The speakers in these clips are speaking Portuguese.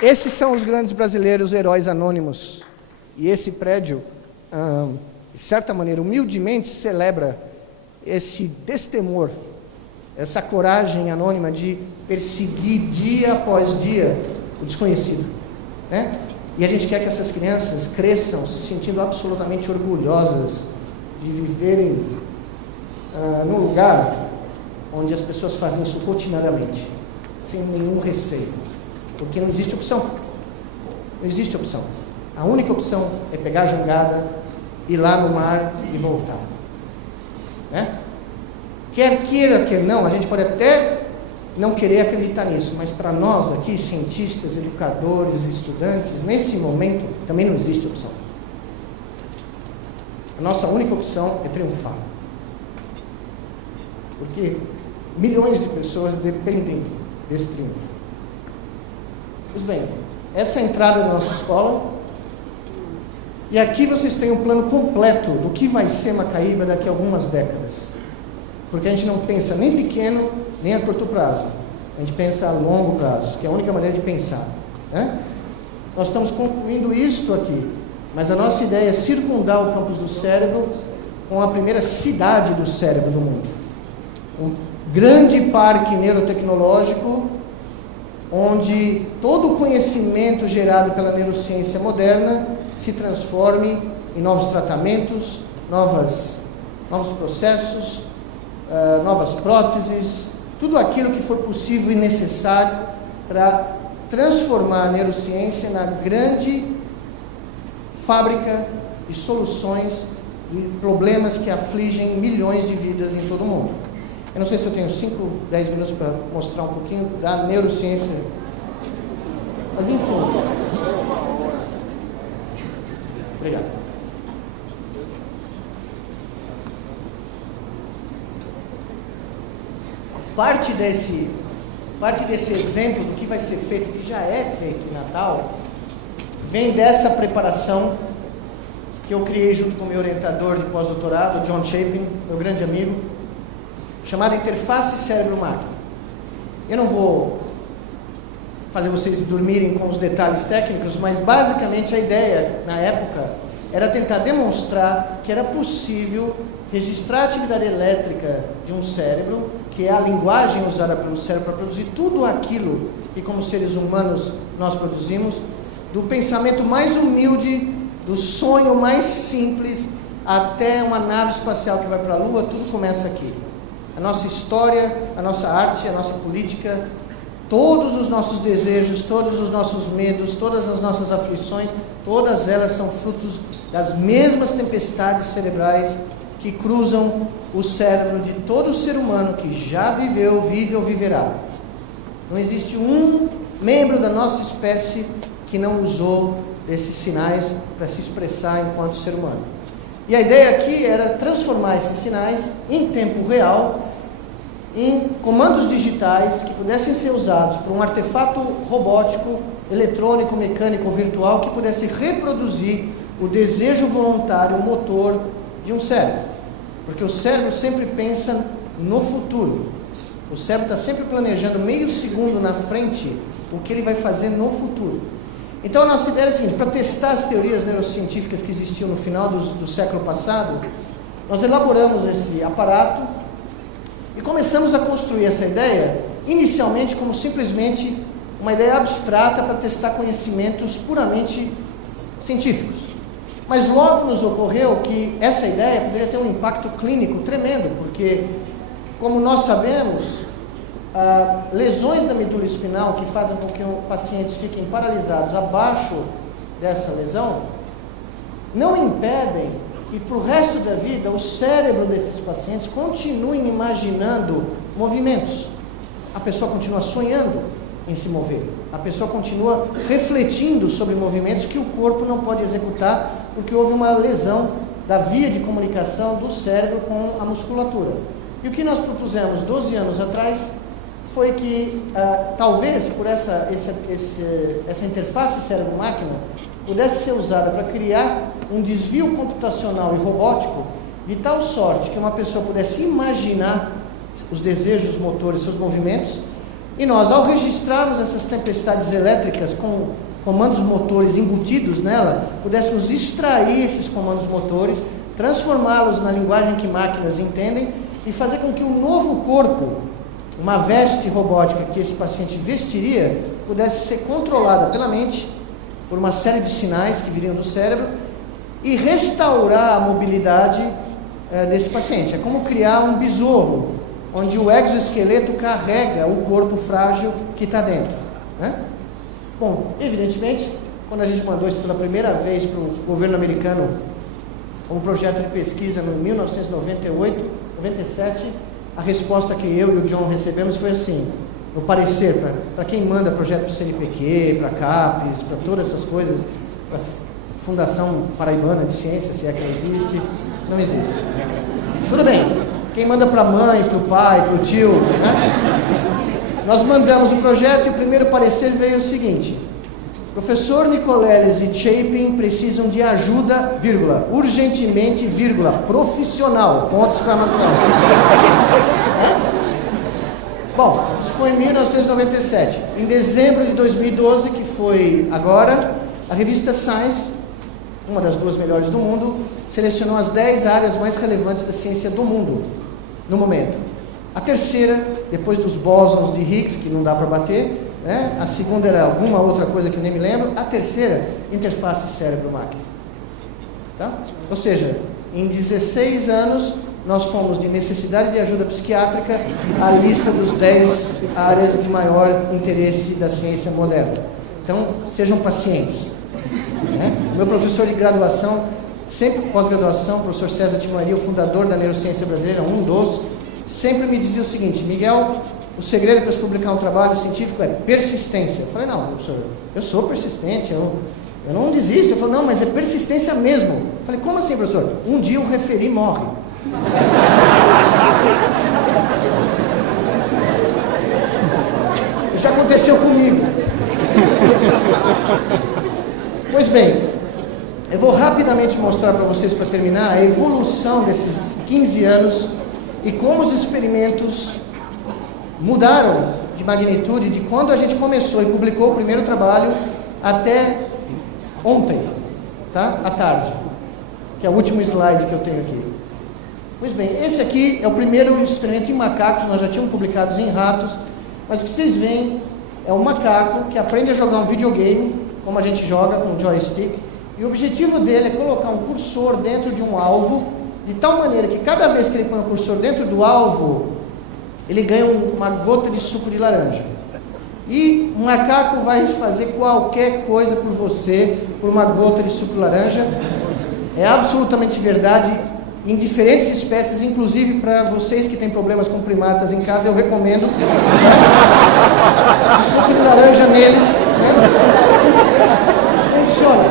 Esses são os grandes brasileiros heróis anônimos. E esse prédio, de certa maneira, humildemente celebra esse destemor, essa coragem anônima de perseguir dia após dia o desconhecido, né? E a gente quer que essas crianças cresçam se sentindo absolutamente orgulhosas de viverem num lugar onde as pessoas fazem isso rotineiramente, sem nenhum receio, porque não existe opção. Não existe opção. A única opção é pegar a jangada, ir lá no mar e voltar, né? Quer queira, quer não, a gente pode até não querer acreditar nisso, mas para nós aqui, cientistas, educadores, estudantes, nesse momento também não existe opção. A nossa única opção é triunfar, porque milhões de pessoas dependem desse triunfo. Pois bem, essa é a entrada da nossa escola, e aqui vocês têm um plano completo do que vai ser Macaíba daqui a algumas décadas, porque a gente não pensa nem pequeno, nem a curto prazo, a gente pensa a longo prazo, que é a única maneira de pensar, né? Nós estamos concluindo isto aqui, mas a nossa ideia é circundar o campus do cérebro com a primeira cidade do cérebro do mundo, um grande parque neurotecnológico, onde todo o conhecimento gerado pela neurociência moderna se transforme em novos tratamentos, novos processos, novas próteses, tudo aquilo que for possível e necessário para transformar a neurociência na grande fábrica de soluções de problemas que afligem milhões de vidas em todo o mundo. Eu não sei se eu tenho 5, 10 minutos para mostrar um pouquinho da neurociência, mas enfim. Obrigado. Parte desse exemplo do que vai ser feito, que já é feito em Natal, vem dessa preparação que eu criei junto com o meu orientador de pós-doutorado, John Chapin, meu grande amigo, chamada Interface Cérebro-Máquina. Eu não vou fazer vocês dormirem com os detalhes técnicos, mas basicamente a ideia, na época, era tentar demonstrar que era possível registrar a atividade elétrica de um cérebro, que é a linguagem usada pelo cérebro para produzir tudo aquilo que, como seres humanos, nós produzimos, do pensamento mais humilde, do sonho mais simples, até uma nave espacial que vai para a Lua, tudo começa aqui. A nossa história, a nossa arte, a nossa política, todos os nossos desejos, todos os nossos medos, todas as nossas aflições, todas elas são frutos das mesmas tempestades cerebrais que cruzam o cérebro de todo ser humano que já viveu, vive ou viverá. Não existe um membro da nossa espécie que não usou esses sinais para se expressar enquanto ser humano. E a ideia aqui era transformar esses sinais em tempo real em comandos digitais que pudessem ser usados por um artefato robótico, eletrônico, mecânico ou virtual que pudesse reproduzir o desejo voluntário, o motor de um cérebro. Porque o cérebro sempre pensa no futuro. O cérebro está sempre planejando meio segundo na frente o que ele vai fazer no futuro. Então a nossa ideia é a seguinte: para testar as teorias neurocientíficas que existiam no final do século passado, nós elaboramos esse aparato e começamos a construir essa ideia, inicialmente como simplesmente uma ideia abstrata para testar conhecimentos puramente científicos. Mas logo nos ocorreu que essa ideia poderia ter um impacto clínico tremendo, porque, como nós sabemos, lesões da medula espinal que fazem com que os pacientes fiquem paralisados abaixo dessa lesão, não impedem que para o resto da vida o cérebro desses pacientes continue imaginando movimentos. A pessoa continua sonhando em se mover. A pessoa continua refletindo sobre movimentos que o corpo não pode executar porque houve uma lesão da via de comunicação do cérebro com a musculatura. E o que nós propusemos 12 anos atrás foi que talvez por essa interface cérebro-máquina pudesse ser usada para criar um desvio computacional e robótico de tal sorte que uma pessoa pudesse imaginar os desejos motores, seus movimentos, E nós, ao registrarmos essas tempestades elétricas com comandos motores embutidos nela, pudéssemos extrair esses comandos motores, transformá-los na linguagem que máquinas entendem e fazer com que um novo corpo, uma veste robótica que esse paciente vestiria, pudesse ser controlada pela mente, por uma série de sinais que viriam do cérebro, e restaurar a mobilidade desse paciente. É como criar um besouro, onde o exoesqueleto carrega o corpo frágil que está dentro, né? Bom, evidentemente, quando a gente mandou isso pela primeira vez para o governo americano, um projeto de pesquisa no 1998, 97, a resposta que eu e o John recebemos foi assim, no parecer, para quem manda projeto para o CNPq, para a CAPES, para todas essas coisas, para a Fundação Paraibana de Ciência, se é que existe, não existe. Tudo bem, quem manda para a mãe, para o pai, para o tio, né? Nós mandamos o projeto e o primeiro parecer veio o seguinte: professor Nicoleles e Chapin precisam de ajuda, vírgula, urgentemente, vírgula, profissional, ponto de exclamação. Bom, isso foi em 1997. Em dezembro de 2012, que foi agora, a revista Science, uma das duas melhores do mundo, selecionou as 10 áreas mais relevantes da ciência do mundo, no momento. A terceira, depois dos bósons de Higgs, que não dá para bater, né? A segunda era alguma outra coisa que eu nem me lembro. A terceira, interface cérebro-máquina. Tá? Ou seja, em 16 anos, nós fomos de necessidade de ajuda psiquiátrica à lista dos 10 áreas de maior interesse da ciência moderna. Então, sejam pacientes. Né? Meu professor de graduação, sempre pós-graduação, o professor César Timoeri, o fundador da neurociência brasileira, um dos, sempre me dizia o seguinte: Miguel, o segredo para se publicar um trabalho científico é persistência. Eu falei, não, professor, eu sou persistente, eu não desisto. Ele falou, não, mas é persistência mesmo. Eu falei, como assim, professor? Um dia o referi morre. Já aconteceu comigo. Pois bem, eu vou rapidamente mostrar para vocês, para terminar, a evolução desses 15 anos e como os experimentos mudaram de magnitude de quando a gente começou e publicou o primeiro trabalho até ontem, tá? À tarde, que é o último slide que eu tenho aqui. Pois bem, esse aqui é o primeiro experimento em macacos. Nós já tínhamos publicados em ratos, mas o que vocês veem é um macaco que aprende a jogar um videogame, como a gente joga com um joystick, e o objetivo dele é colocar um cursor dentro de um alvo, de tal maneira que cada vez que ele põe o cursor dentro do alvo, ele ganha uma gota de suco de laranja. E o macaco vai fazer qualquer coisa por você, por uma gota de suco de laranja. É absolutamente verdade, em diferentes espécies, inclusive para vocês que têm problemas com primatas em casa, eu recomendo, né? Suco de laranja neles, né? Funciona.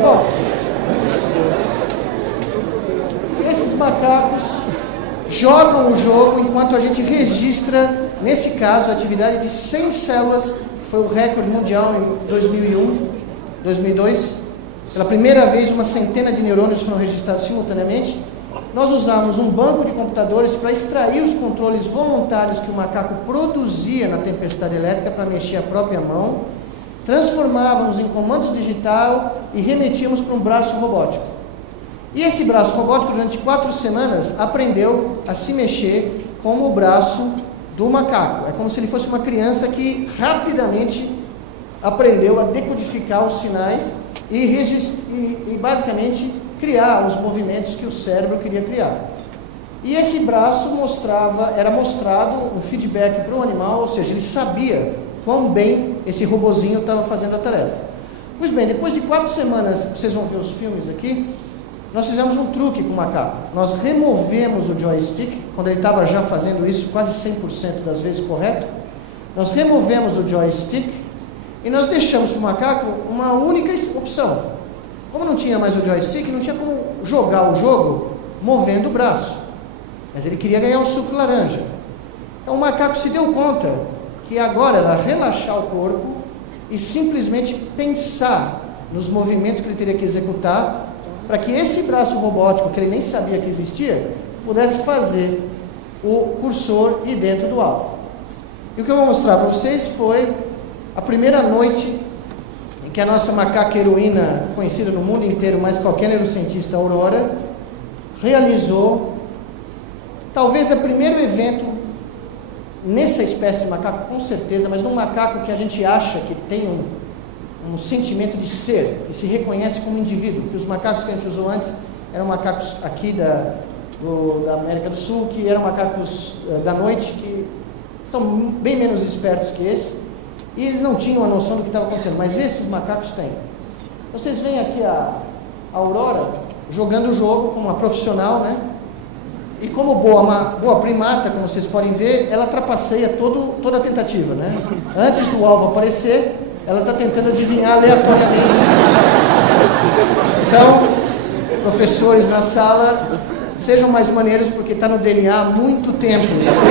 Bom, esses macacos jogam o jogo enquanto a gente registra, nesse caso, a atividade de 100 células, que foi o recorde mundial em 2001, 2002. Pela primeira vez, uma centena de neurônios foram registrados simultaneamente. Nós usamos um banco de computadores para extrair os controles voluntários que o macaco produzia na tempestade elétrica para mexer a própria mão, transformávamos em comandos digital e remetíamos para um braço robótico. E esse braço robótico, durante 4 semanas, aprendeu a se mexer como o braço do macaco. É como se ele fosse uma criança que rapidamente aprendeu a decodificar os sinais e basicamente criar os movimentos que o cérebro queria criar. E esse braço era mostrado um feedback para o animal, ou seja, ele sabia quão bem esse robozinho estava fazendo a tarefa. Pois bem, depois de 4 semanas, vocês vão ver os filmes aqui, nós fizemos um truque com o macaco. Nós removemos o joystick, quando ele estava já fazendo isso quase 100% das vezes correto, nós removemos o joystick e nós deixamos para o macaco uma única opção. Como não tinha mais o joystick, não tinha como jogar o jogo movendo o braço. Mas ele queria ganhar um suco laranja. Então o macaco se deu conta que agora era relaxar o corpo e simplesmente pensar nos movimentos que ele teria que executar para que esse braço robótico, que ele nem sabia que existia, pudesse fazer o cursor ir dentro do alvo. E o que eu vou mostrar para vocês foi a primeira noite em que a nossa macaca heroína, conhecida no mundo inteiro, mais qualquer neurocientista, Aurora, realizou talvez o primeiro evento nessa espécie de macaco, com certeza, mas num macaco que a gente acha que tem um sentimento de ser, que se reconhece como indivíduo, que os macacos que a gente usou antes eram macacos aqui da América do Sul, que eram macacos da noite, que são bem menos espertos que esse, e eles não tinham a noção do que estava acontecendo, mas esses macacos têm. Vocês veem aqui a Aurora jogando o jogo como uma profissional, né? E como boa primata, como vocês podem ver, ela trapaceia toda a tentativa, né? Antes do alvo aparecer, ela está tentando adivinhar aleatoriamente. Então, professores na sala, sejam mais maneiros, porque está no DNA há muito tempo. Muito tempo.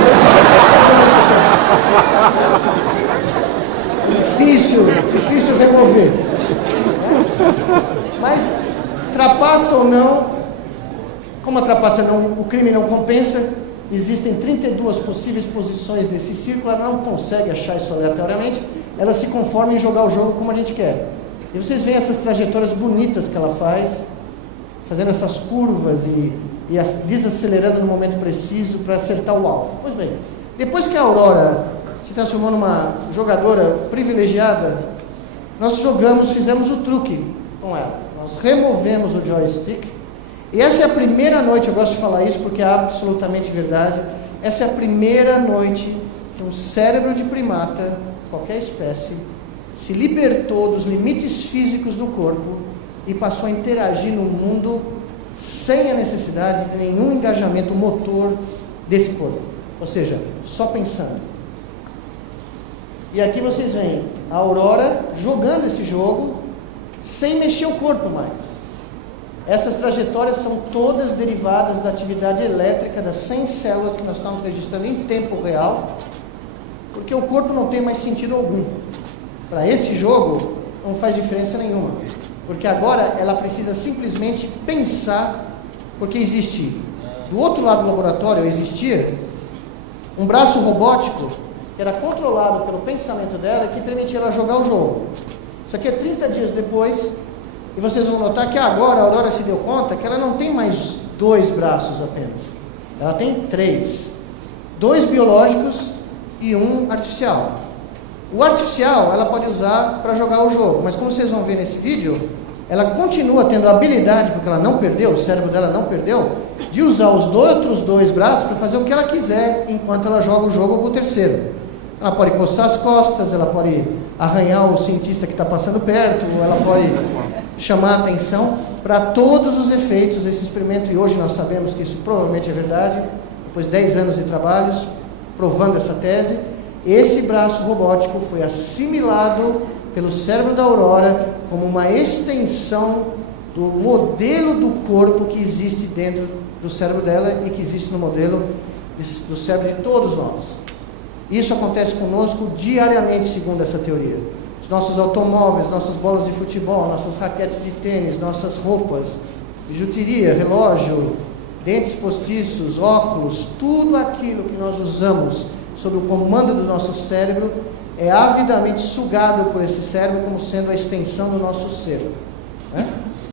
Difícil remover. Mas, trapaça ou não, como a trapaça o crime não compensa, existem 32 possíveis posições nesse círculo, ela não consegue achar isso aleatoriamente, ela se conforma em jogar o jogo como a gente quer. E vocês veem essas trajetórias bonitas que ela faz, fazendo essas curvas e desacelerando no momento preciso para acertar o alvo. Pois bem, depois que a Aurora se transformou numa jogadora privilegiada, nós fizemos o truque com ela. Nós removemos o joystick, e essa é a primeira noite, eu gosto de falar isso porque é absolutamente verdade, essa é a primeira noite que um cérebro de primata, qualquer espécie, se libertou dos limites físicos do corpo e passou a interagir no mundo sem a necessidade de nenhum engajamento motor desse corpo, ou seja, só pensando. E aqui vocês veem a Aurora jogando esse jogo sem mexer o corpo mais. Essas trajetórias são todas derivadas da atividade elétrica das 100 células que nós estamos registrando em tempo real, porque o corpo não tem mais sentido algum. Para esse jogo, não faz diferença nenhuma, porque agora ela precisa simplesmente pensar, porque existe, do outro lado do laboratório, existia um braço robótico que era controlado pelo pensamento dela e que permitia ela jogar o jogo. Isso aqui é 30 dias depois. E vocês vão notar que agora a Aurora se deu conta que ela não tem mais 2 braços apenas. Ela tem 3. 2 biológicos e 1 artificial. O artificial ela pode usar para jogar o jogo, mas como vocês vão ver nesse vídeo, ela continua tendo a habilidade, porque ela não perdeu, o cérebro dela não perdeu, de usar os outros 2 braços para fazer o que ela quiser enquanto ela joga o jogo com o terceiro. Ela pode coçar as costas, ela pode arranhar o cientista que está passando perto, ela pode chamar a atenção para todos os efeitos desse experimento, e hoje nós sabemos que isso provavelmente é verdade, depois de 10 anos de trabalhos, provando essa tese. Esse braço robótico foi assimilado pelo cérebro da Aurora como uma extensão do modelo do corpo que existe dentro do cérebro dela e que existe no modelo do cérebro de todos nós. Isso acontece conosco diariamente, segundo essa teoria. Os nossos automóveis, nossas bolas de futebol, nossas raquetes de tênis, nossas roupas, bijuteria, relógio, dentes postiços, óculos, tudo aquilo que nós usamos sob o comando do nosso cérebro é avidamente sugado por esse cérebro como sendo a extensão do nosso ser.